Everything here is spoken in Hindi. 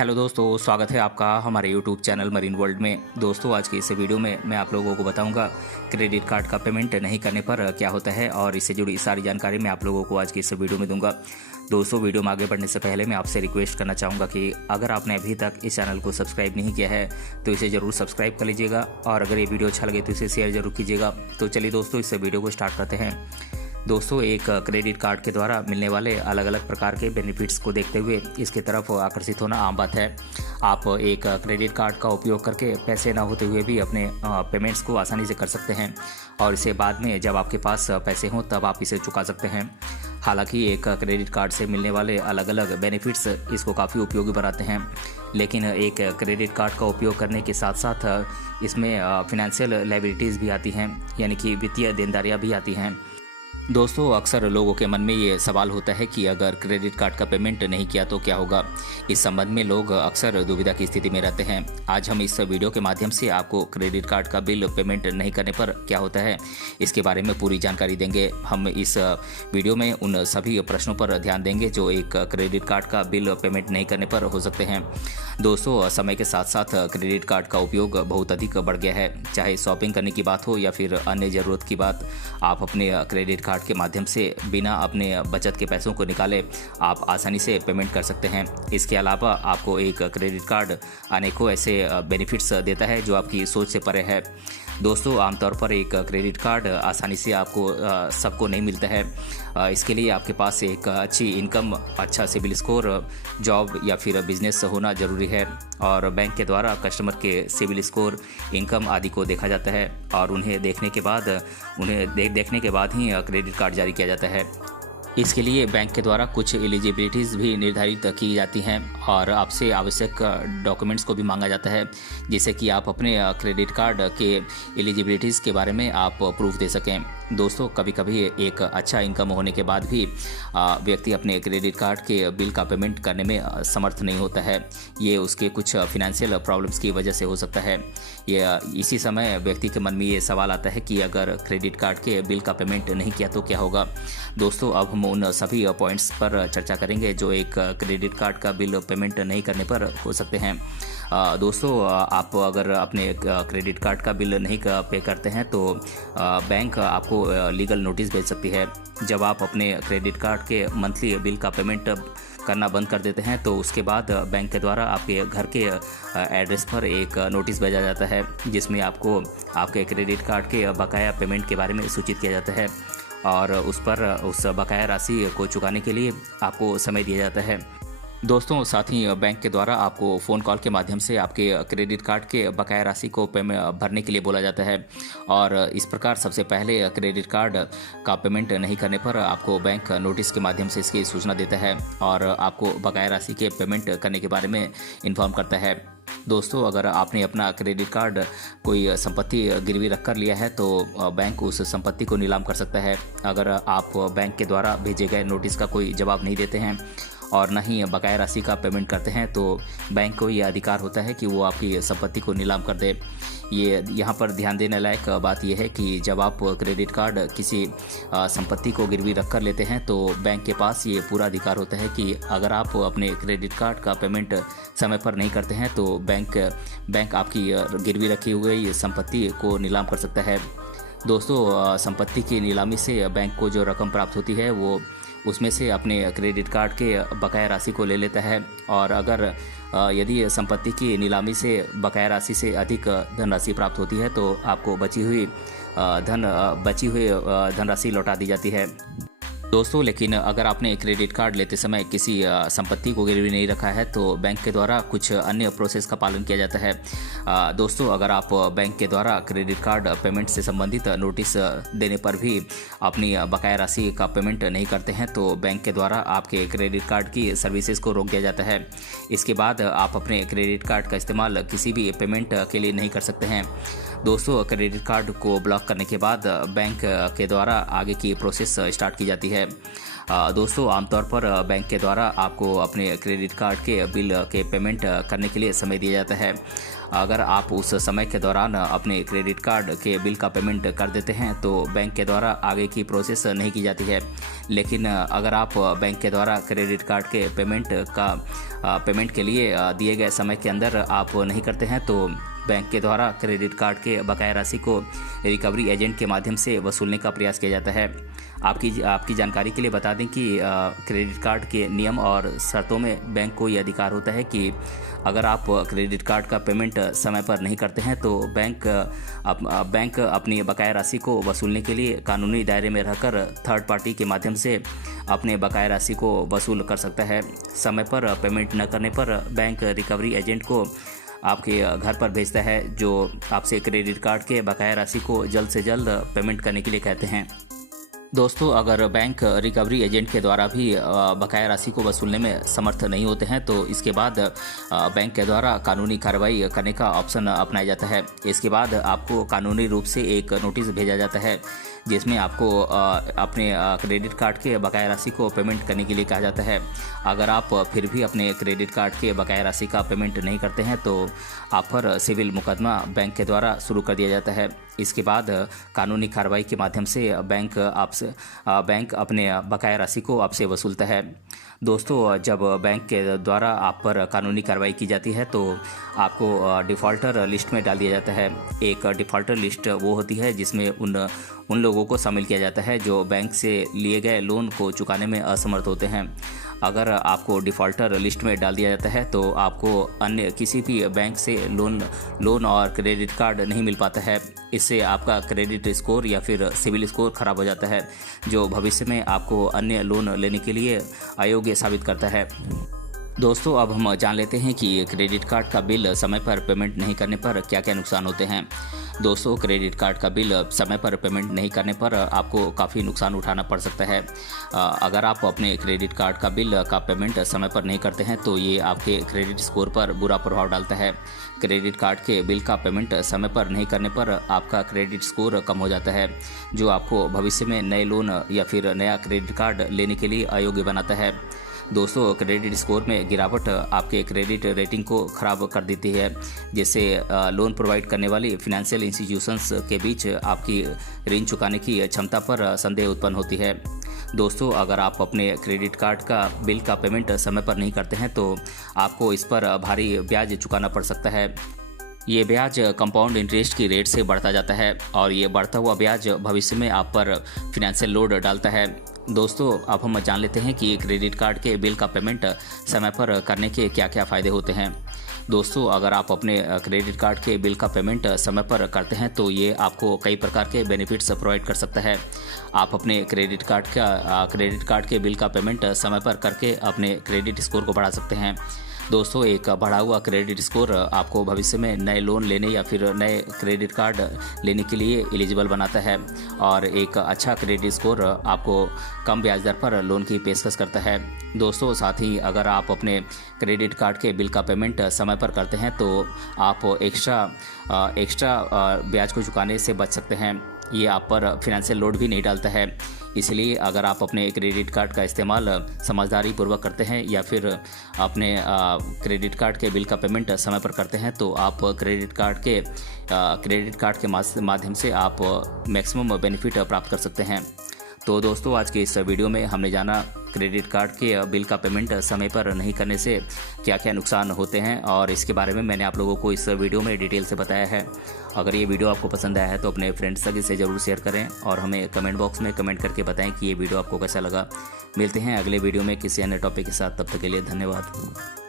हेलो दोस्तों, स्वागत है आपका हमारे यूट्यूब चैनल मरीन वर्ल्ड में। दोस्तों, आज की इस वीडियो में मैं आप लोगों को बताऊंगा क्रेडिट कार्ड का पेमेंट नहीं करने पर क्या होता है और इससे जुड़ी सारी जानकारी मैं आप लोगों को आज की इस वीडियो में दूंगा। दोस्तों, वीडियो में आगे बढ़ने से पहले मैं आपसे रिक्वेस्ट करना चाहूँगा कि अगर आपने अभी तक इस चैनल को सब्सक्राइब नहीं किया है तो इसे ज़रूर सब्सक्राइब कर लीजिएगा और अगर ये वीडियो अच्छा लगे तो इसे शेयर ज़रूर कीजिएगा। तो चलिए दोस्तों, इस वीडियो को स्टार्ट करते हैं। दोस्तों, एक क्रेडिट कार्ड के द्वारा मिलने वाले अलग अलग प्रकार के बेनिफिट्स को देखते हुए इसकी तरफ आकर्षित होना आम बात है। आप एक क्रेडिट कार्ड का उपयोग करके पैसे ना होते हुए भी अपने पेमेंट्स को आसानी से कर सकते हैं और इसे बाद में जब आपके पास पैसे हों तब आप इसे चुका सकते हैं। हालांकि एक क्रेडिट कार्ड से मिलने वाले अलग अलग बेनिफिट्स इसको काफ़ी उपयोगी बनाते हैं, लेकिन एक क्रेडिट कार्ड का उपयोग करने के साथ साथ इसमें फिनेंशियल लायबिलिटीज़ भी आती हैं, यानी कि वित्तीय देनदारियाँ भी आती हैं। दोस्तों, अक्सर लोगों के मन में ये सवाल होता है कि अगर क्रेडिट कार्ड का पेमेंट नहीं किया तो क्या होगा। इस संबंध में लोग अक्सर दुविधा की स्थिति में रहते हैं। आज हम इस वीडियो के माध्यम से आपको क्रेडिट कार्ड का बिल पेमेंट नहीं करने पर क्या होता है इसके बारे में पूरी जानकारी देंगे। हम इस वीडियो में उन सभी प्रश्नों पर ध्यान देंगे जो एक क्रेडिट कार्ड का बिल पेमेंट नहीं करने पर हो सकते हैं। दोस्तों, समय के साथ साथ क्रेडिट कार्ड का उपयोग बहुत अधिक बढ़ गया है। चाहे शॉपिंग करने की बात हो या फिर अन्य ज़रूरत की बात, आप अपने क्रेडिट कार्ड के माध्यम से बिना अपने बचत के पैसों को निकाले आप आसानी से पेमेंट कर सकते हैं। इसके अलावा आपको एक क्रेडिट कार्ड अनेकों ऐसे बेनिफिट्स देता है जो आपकी सोच से परे है। दोस्तों, आमतौर पर एक क्रेडिट कार्ड आसानी से आपको सबको नहीं मिलता है। इसके लिए आपके पास एक अच्छी इनकम, अच्छा सिबिल स्कोर, जॉब या फिर बिजनेस होना ज़रूरी है और बैंक के द्वारा कस्टमर के सिबिल स्कोर, इनकम आदि को देखा जाता है और उन्हें देखने के बाद ही क्रेडिट कार्ड जारी किया जाता है। इसके लिए बैंक के द्वारा कुछ एलिजिबिलिटीज़ भी निर्धारित की जाती हैं और आपसे आवश्यक डॉक्यूमेंट्स को भी मांगा जाता है, जिससे कि आप अपने क्रेडिट कार्ड के एलिजिबिलिटीज़ के बारे में आप प्रूफ दे सकें। दोस्तों, कभी कभी एक अच्छा इनकम होने के बाद भी व्यक्ति अपने क्रेडिट कार्ड के बिल का पेमेंट करने में समर्थ नहीं होता है। ये उसके कुछ फिनेंशियल प्रॉब्लम्स की वजह से हो सकता है। इसी समय व्यक्ति के मन में ये सवाल आता है कि अगर क्रेडिट कार्ड के बिल का पेमेंट नहीं किया तो क्या होगा। दोस्तों, अब हम उन सभी पॉइंट्स पर चर्चा करेंगे जो एक क्रेडिट कार्ड का बिल पेमेंट नहीं करने पर हो सकते हैं। दोस्तों, आप अगर अपने क्रेडिट कार्ड का बिल नहीं पे करते हैं तो बैंक आपको लीगल नोटिस भेज सकती है। जब आप अपने क्रेडिट कार्ड के मंथली बिल का पेमेंट करना बंद कर देते हैं तो उसके बाद बैंक के द्वारा आपके घर के एड्रेस पर एक नोटिस भेजा जाता है, जिसमें आपको आपके क्रेडिट कार्ड के बकाया पेमेंट के बारे में सूचित किया जाता है और उस बकाया राशि को चुकाने के लिए आपको समय दिया जाता है। दोस्तों, साथ ही बैंक के द्वारा आपको फ़ोन कॉल के माध्यम से आपके क्रेडिट कार्ड के बकाया राशि को भरने के लिए बोला जाता है और इस प्रकार सबसे पहले क्रेडिट कार्ड का पेमेंट नहीं करने पर आपको बैंक नोटिस के माध्यम से इसकी सूचना देता है और आपको बकाया राशि के पेमेंट करने के बारे में इन्फॉर्म करता है। दोस्तों, अगर आपने अपना क्रेडिट कार्ड कोई संपत्ति गिरवी रख कर लिया है तो बैंक उस संपत्ति को नीलाम कर सकता है। अगर आप बैंक के द्वारा भेजे गए नोटिस का कोई जवाब नहीं देते हैं और न ही बकाया राशि का पेमेंट करते हैं तो बैंक को ये अधिकार होता है कि वो आपकी संपत्ति को नीलाम कर दे। ये यहाँ पर ध्यान देने लायक बात यह है कि जब आप क्रेडिट कार्ड किसी संपत्ति को गिरवी रख कर लेते हैं तो बैंक के पास ये पूरा अधिकार होता है कि अगर आप अपने क्रेडिट कार्ड का पेमेंट समय पर नहीं करते हैं तो बैंक आपकी गिरवी रखी हुई संपत्ति को नीलाम कर सकता है। दोस्तों, संपत्ति की नीलामी से बैंक को जो रकम प्राप्त होती है वो उसमें से अपने क्रेडिट कार्ड के बकाया राशि को ले लेता है और अगर यदि संपत्ति की नीलामी से बकाया राशि से अधिक धनराशि प्राप्त होती है तो आपको बची हुई धनराशि लौटा दी जाती है। दोस्तों, लेकिन अगर आपने क्रेडिट कार्ड लेते समय किसी संपत्ति को गिरवी नहीं रखा है तो बैंक के द्वारा कुछ अन्य प्रोसेस का पालन किया जाता है। दोस्तों, अगर आप बैंक के द्वारा क्रेडिट कार्ड पेमेंट से संबंधित नोटिस देने पर भी अपनी बकाया राशि का पेमेंट नहीं करते हैं तो बैंक के द्वारा आपके क्रेडिट कार्ड की सर्विसेज को रोक दिया जाता है। इसके बाद आप अपने क्रेडिट कार्ड का इस्तेमाल किसी भी पेमेंट के लिए नहीं कर सकते हैं। दोस्तों, क्रेडिट कार्ड को ब्लॉक करने के बाद बैंक के द्वारा आगे की प्रोसेस स्टार्ट की जाती है। है। दोस्तों, आमतौर पर बैंक के द्वारा आपको अपने क्रेडिट कार्ड के बिल के पेमेंट करने के लिए समय दिया जाता है। अगर आप उस समय के दौरान अपने क्रेडिट कार्ड के बिल का पेमेंट कर देते हैं तो बैंक के द्वारा आगे की प्रोसेस नहीं की जाती है। लेकिन अगर आप बैंक के द्वारा क्रेडिट कार्ड के पेमेंट के लिए दिए गए समय के अंदर आप नहीं करते हैं तो बैंक के द्वारा क्रेडिट कार्ड के बकाया राशि को रिकवरी एजेंट के माध्यम से वसूलने का प्रयास किया जाता है। आपकी जानकारी के लिए बता दें कि क्रेडिट कार्ड के नियम और शर्तों में बैंक को ये अधिकार होता है कि अगर आप क्रेडिट कार्ड का पेमेंट समय पर नहीं करते हैं तो बैंक अपनी बकाया राशि को वसूलने के लिए कानूनी दायरे में रहकर थर्ड पार्टी के माध्यम से अपने बकाया राशि को वसूल कर सकता है। समय पर पेमेंट न करने पर बैंक रिकवरी एजेंट को आपके घर पर भेजता है, जो आपसे क्रेडिट कार्ड के बकाया राशि को जल्द से जल्द पेमेंट करने के लिए कहते हैं। दोस्तों, अगर बैंक रिकवरी एजेंट के द्वारा भी बकाया राशि को वसूलने में समर्थ नहीं होते हैं तो इसके बाद बैंक के द्वारा कानूनी कार्रवाई करने का ऑप्शन अपनाया जाता है। इसके बाद आपको कानूनी रूप से एक नोटिस भेजा जाता है जिसमें आपको अपने क्रेडिट कार्ड के बकाया राशि को पेमेंट करने के लिए कहा जाता है। अगर आप फिर भी अपने क्रेडिट कार्ड के बकाया राशि का पेमेंट नहीं करते हैं तो आप पर सिविल मुकदमा बैंक के द्वारा शुरू कर दिया जाता है। इसके बाद कानूनी कार्रवाई के माध्यम से बैंक अपने बकाया राशि को आपसे वसूलता है। दोस्तों, जब बैंक के द्वारा आप पर कानूनी कार्रवाई की जाती है तो आपको डिफ़ॉल्टर लिस्ट में डाल दिया जाता है। एक डिफ़ॉल्टर लिस्ट वो होती है जिसमें उन लोगों को शामिल किया जाता है जो बैंक से लिए गए लोन को चुकाने में असमर्थ होते हैं। अगर आपको डिफ़ॉल्टर लिस्ट में डाल दिया जाता है तो आपको अन्य किसी भी बैंक से लोन और क्रेडिट कार्ड नहीं मिल पाता है। इससे आपका क्रेडिट स्कोर या फिर सिविल स्कोर खराब हो जाता है, जो भविष्य में आपको अन्य लोन लेने के लिए अयोग्य साबित करता है। दोस्तों, अब हम जान लेते हैं कि क्रेडिट कार्ड का बिल समय पर पेमेंट नहीं करने पर क्या क्या नुकसान होते हैं। दोस्तों, क्रेडिट कार्ड का बिल समय पर पेमेंट नहीं करने पर आपको काफ़ी नुकसान उठाना पड़ सकता है। अगर आप अपने क्रेडिट कार्ड का बिल का पेमेंट समय पर नहीं करते हैं तो ये आपके क्रेडिट स्कोर पर बुरा प्रभाव डालता है। क्रेडिट कार्ड के बिल का पेमेंट समय पर नहीं करने पर आपका क्रेडिट स्कोर कम हो जाता है, जो आपको भविष्य में नए लोन या फिर नया क्रेडिट कार्ड लेने के लिए अयोग्य बनाता है। दोस्तों, क्रेडिट स्कोर में गिरावट आपके क्रेडिट रेटिंग को खराब कर देती है, जिससे लोन प्रोवाइड करने वाली फिनेंशियल इंस्टीट्यूशंस के बीच आपकी ऋण चुकाने की क्षमता पर संदेह उत्पन्न होती है। दोस्तों, अगर आप अपने क्रेडिट कार्ड का बिल का पेमेंट समय पर नहीं करते हैं तो आपको इस पर भारी ब्याज चुकाना पड़ सकता है। ये ब्याज कंपाउंड इंटरेस्ट की रेट से बढ़ता जाता है और ये बढ़ता हुआ ब्याज भविष्य में आप पर फिनेंशियल लोड डालता है। दोस्तों, अब हम जान लेते हैं कि क्रेडिट कार्ड के बिल का पेमेंट समय पर करने के क्या क्या फ़ायदे होते हैं। दोस्तों, अगर आप अपने क्रेडिट कार्ड के बिल का पेमेंट समय पर करते हैं तो ये आपको कई प्रकार के बेनिफिट्स प्रोवाइड कर सकता है। आप अपने क्रेडिट कार्ड के बिल का पेमेंट समय पर करके अपने क्रेडिट स्कोर को बढ़ा सकते हैं। दोस्तों, एक बढ़ा हुआ क्रेडिट स्कोर आपको भविष्य में नए लोन लेने या फिर नए क्रेडिट कार्ड लेने के लिए एलिजिबल बनाता है और एक अच्छा क्रेडिट स्कोर आपको कम ब्याज दर पर लोन की पेशकश करता है। दोस्तों, साथ ही अगर आप अपने क्रेडिट कार्ड के बिल का पेमेंट समय पर करते हैं तो आप एक्स्ट्रा ब्याज को चुकाने से बच सकते हैं। ये आप पर फिनेंशियल लोड भी नहीं डालता है। इसलिए अगर आप अपने क्रेडिट कार्ड का इस्तेमाल समझदारी पूर्वक करते हैं या फिर अपने क्रेडिट कार्ड के बिल का पेमेंट समय पर करते हैं तो आप क्रेडिट कार्ड के माध्यम से आप मैक्सिमम बेनिफिट प्राप्त कर सकते हैं। तो दोस्तों, आज के इस वीडियो में हमने जाना क्रेडिट कार्ड के बिल का पेमेंट समय पर नहीं करने से क्या क्या नुकसान होते हैं और इसके बारे में मैंने आप लोगों को इस वीडियो में डिटेल से बताया है। अगर ये वीडियो आपको पसंद आया है तो अपने फ्रेंड्स तक इसे ज़रूर शेयर करें और हमें कमेंट बॉक्स में कमेंट करके बताएं कि ये वीडियो आपको कैसा लगा। मिलते हैं अगले वीडियो में किसी अन्य टॉपिक के साथ, तब तक के लिए धन्यवाद।